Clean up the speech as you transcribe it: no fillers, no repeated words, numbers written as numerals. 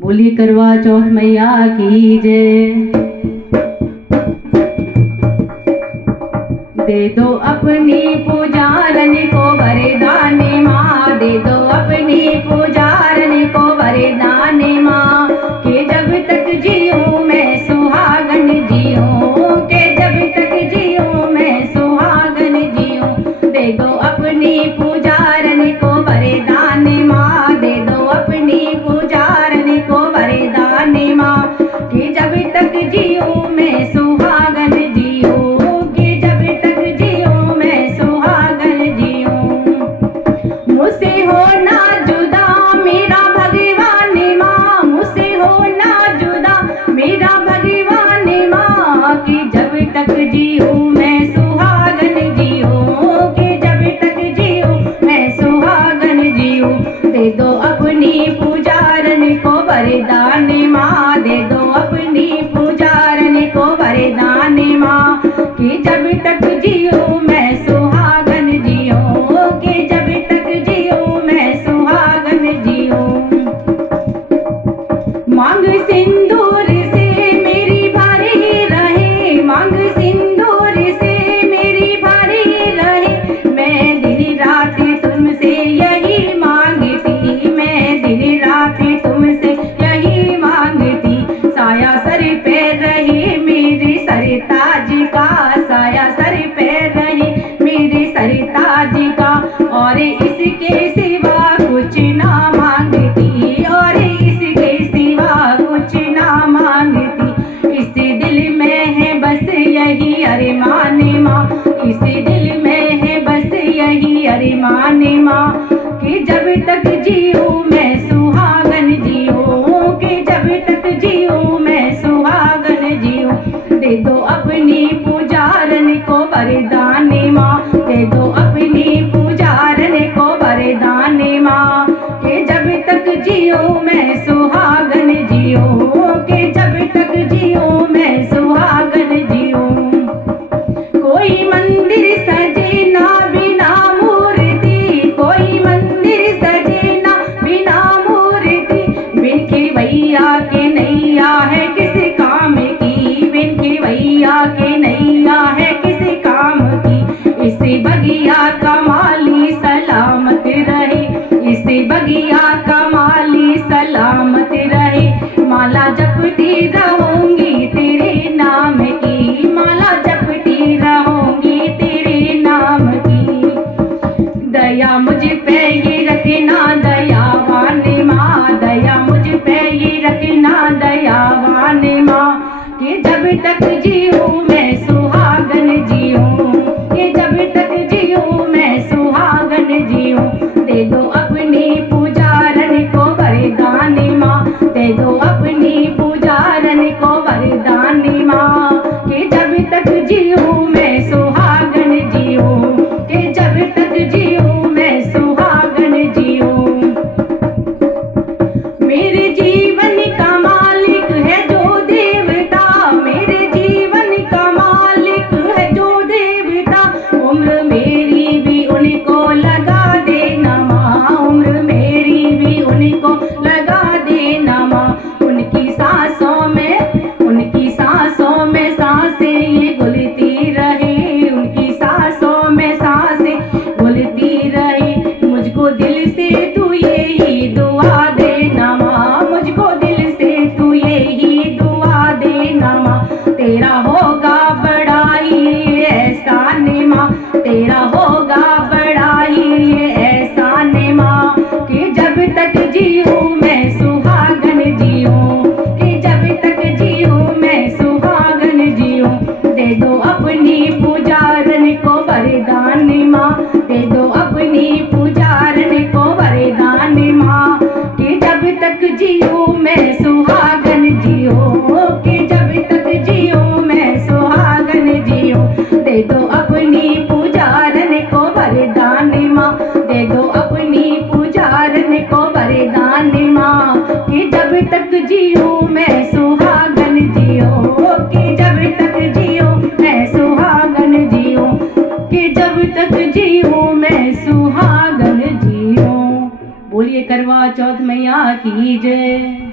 बोलिए करवा चौथ मैया की जय। दे दो अपनी पुजारन को वरदान माँ, दे दो अपनी पुजारन को वरदान माँ, के जब तक जीऊँ मैं सुहागन जीऊँ, के जब तक जीऊँ मैं सुहागन जीऊँ। दे दो अपनी पुजारन को वरदान माँ, दे दो अपनी पुजारन को वरदान माँ, के जब तक जीऊँ मैं सुहागन जीऊँ, के जब तक जीऊँ मैं सुहागन जीऊँ। मुझसे हो ना जुदा मेरा भगवान माँ, मुझसे हो ना जुदा मेरा भगवान माँ, कि जब तक जीऊँ मैं सुहागन जीऊँ, कि जब तक जीऊँ मैं सुहागन जीऊँ। दे दो अपनी पुजारन को वरदान माँ, दे दो अपनी पुजारन को वरदान माँ, कि जब तक जीऊँ मैं सुहागन जीऊँ, कि जब तक जीऊँ मैं सुहागन जीऊँ। मांग सिंदूर से मेरी भरी रहे, मांग सिंदूर से मेरी भरी रहे, मैं दिन रात तुमसे यही मांगती, मैं दिन रात तुमसे यही मांगती। साया सर पे रहे मेरे सरताज का, साया सर पे रहे मेरे सरताज का, और इसके सिवा कुछ ना मांगती, और इसके सिवा कुछ ना मांगती। इस दिल में है बस यही अरमान माँ, इस दिल में है बस यही अरमान माँ, कि जब तक जीऊँ मैं सुहागन जीऊँ, कि जब तक जीऊँ मैं सुहागन जीऊँ। दे दो अपनी पुजारन को वरदान माँ, दे दो अपनी पुजारन को वरदान माँ, कि जब तक जीऊँ मैं सुहागन जीऊँ, कि जब तक जीऊँ मैं सुहागन जीऊँ। कोई मंदिर सजे ना बिना मूर्ति, कोई मंदिर सजे ना बिना मूर्ति, बिन खेवैया के नैया है किस काम की, बिन खेवैया के नैया है किस काम की। इस बगिया का माली सलामत रहे, इस बगिया का माली सलामत रहे, माला जपती रहूंगी तेरे नाम की, माला जपती रहूंगी तेरे नाम की। दया मुझ पे ये रखना दयावान माँ, दया मुझ पे ये रखना दयावान माँ, कि जब तक जीऊँ मैं सुहागन जीऊँ, कि जब तक जीऊँ मैं सुहागन जीऊँ। दे दो अपनी पुजारन को वरदान माँ, दे दो अपनी पुजारन को वरदान माँ, कि जब तक जीऊँ मैं सुहागन जीऊँ, कि जब तक जीऊँ मैं सुहागन जीऊँ। मेरे जीवन का मालिक है जो देवता, मेरे जीवन का मालिक है जो देवता, उम्र मेरी भी उनको लगा देना माँ, उम्र मेरी भी उनको लगा देना माँ। उनकी सांसों में, उनकी सांसों में सांसें ये घुलती रहे, उनकी सांसों में सांसें घुलती रहे। मुझको दिल से तू यही दुआ देना माँ, मुझको दिल से तू यही दुआ देना माँ। तेरा होगा बड़ा ही ये एहसान माँ, तेरा होगा बड़ा ही ये एहसान माँ, कि जब तक जीऊँ मैं सुहागन जीऊँ, कि जब तक जीऊँ मैं सुहागन जीऊँ। दे दो अपनी पुजारन को वरदान माँ, दे दो अपनी पुजारन को वरदान माँ, कि जब तक जीऊँ मैं सुहागन जीऊँ, कि जब तक जीऊँ मैं सुहागन जीऊँ। दे दो अपनी पुजारन को वरदान माँ, दे दो अपनी पुजारन को वरदान माँ, कि जब तक जीऊँ मैं सुहागन जीऊँ, कि जब तक जीऊँ मैं सुहागन जीऊँ, कि जब तक जीऊँ मैं सुहागन जीऊँ। बोलिए करवा चौथ मैया की जय।